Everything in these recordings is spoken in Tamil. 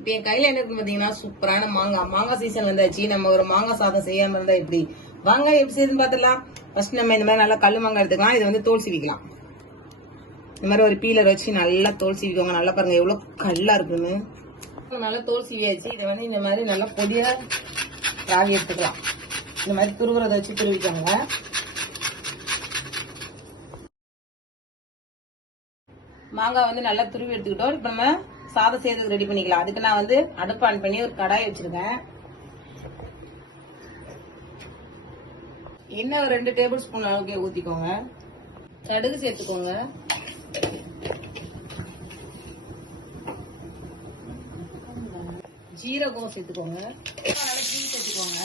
இப்ப என் கையில என்ன இருக்கு பாத்தீங்கன்னா சூப்பரான மாங்காய் சீசன் வந்தாச்சு. நம்ம ஒரு மாங்காய் சாதம் செய்யாம இருந்தா எப்படி? வாங்க எப்படி செய்யுதுன்னு பாத்துலாம். ஃபர்ஸ்ட் நம்ம இந்த மாதிரி நல்லா கல்லு மாங்காய் எடுத்துக்கலாம். இதை வந்து தோல் சீவிக்கலாம். இந்த மாதிரி ஒரு பீலர் வச்சு நல்லா தோல் சீவிக்கோங்க. நல்லா பாருங்க எவ்வளவு கல்லா இருக்குன்னு. நல்லா தோல் சீவியாச்சு. இதை வந்து இந்த மாதிரி நல்லா பொடியா ராகி எடுத்துக்கலாம். இந்த மாதிரி துருவுறதை வச்சு துருவிக்கோங்க. மாங்காய் வந்து நல்லா துருவி எடுத்துக்கிட்டோம். இப்ப நம்ம சாதம் செய்யறதுக்கு ரெடி பண்ணிக்கலாம். அதுக்கு நான் வந்து அடுப்பு ஆன் பண்ணி ஒரு கடாய் வச்சிருக்கேன். எண்ணெய் ஒரு 2 டேபிள் ஸ்பூன் அளவுக்கு ஊத்திக்கோங்க. கடுகு சேர்த்துக்கோங்க. ஜீரகம் சேர்த்துக்கோங்க. நல்லா கீ சேர்த்துக்கோங்க.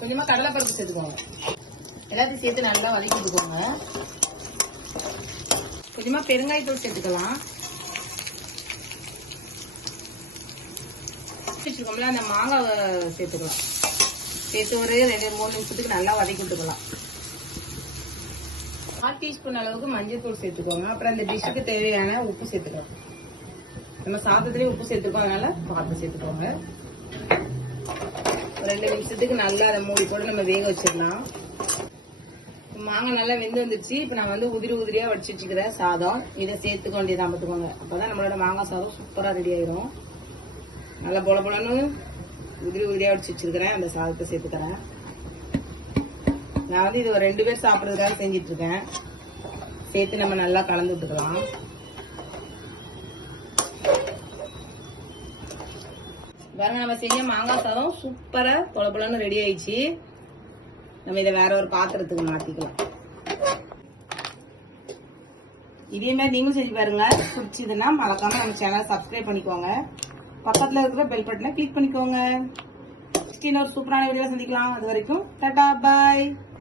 கொஞ்சமா கடலைப்பருப்பு சேர்த்துக்கோங்க. எல்லாத்தையும் சேர்த்து நல்லா வதக்கிட்டுக்கோங்க. கொஞ்சமா பெருங்காயத்தூள் சேர்த்துக்கலாம். வச்சுக்கோங்களா, அந்த மாங்காவை சேர்த்துக்கலாம். சேர்த்து ஒரு 2-3 நிமிஷத்துக்கு நல்லா வதக்கி விட்டுக்கலாம். 1/2 டீஸ்பூன் அளவுக்கு மஞ்சள் தூள் சேர்த்துக்கோங்க. அப்புறம் அந்த டிஷ்ஷுக்கு தேவையான உப்பு சேர்த்துக்கலாம். நம்ம சாதத்துலயே உப்பு சேர்த்துக்கோம், அதனால பார்த்து சேர்த்துக்கோங்க. 2 நிமிஷத்துக்கு நல்லா அதை மூடி போட்டு நம்ம வேக வச்சிடலாம். மாங்காய் நல்லா வெந்து வந்துருச்சு. இப்ப நான் வந்து உதிரியா வடிச்சு வச்சுக்கிறேன் சாதம். இதை சேர்த்துக்க வேண்டியதான் பார்த்துக்கோங்க. அப்பதான் நம்மளோட மாங்காய் சாதம் சூப்பரா ரெடி ஆயிரும். நல்லா பொலன்னு உதிரியா வடிச்சு வச்சிருக்கிறேன். அந்த சாதத்தை சேர்த்துக்கிறேன். நான் வந்து இது ஒரு 2 பேர் சாப்பிட்றதுக்காக செஞ்சிட்டு இருக்கேன். சேர்த்து நம்ம நல்லா கலந்து விட்டுக்கலாம். பாருங்க, நம்ம செஞ்ச மாங்காய் சாதம் சூப்பரா பொலன்னு ரெடி ஆயிடுச்சு. நம்ம இதை வேற ஒரு பாத்திரத்துக்கு மாத்திக்கலாம். இதே மாதிரி நீங்களும் செஞ்சு பாருங்க. பிடிச்சதுன்னா மறக்காம நம்ம சேனல் சப்ஸ்கிரைப் பண்ணிக்கோங்க. பக்கத்துல இருக்கிற பெல் பட்டனை கிளிக் பண்ணிக்கோங்க. ஒரு சூப்பரான வீடியோ சந்திக்கலாம். அது வரைக்கும் டாடா பாய்.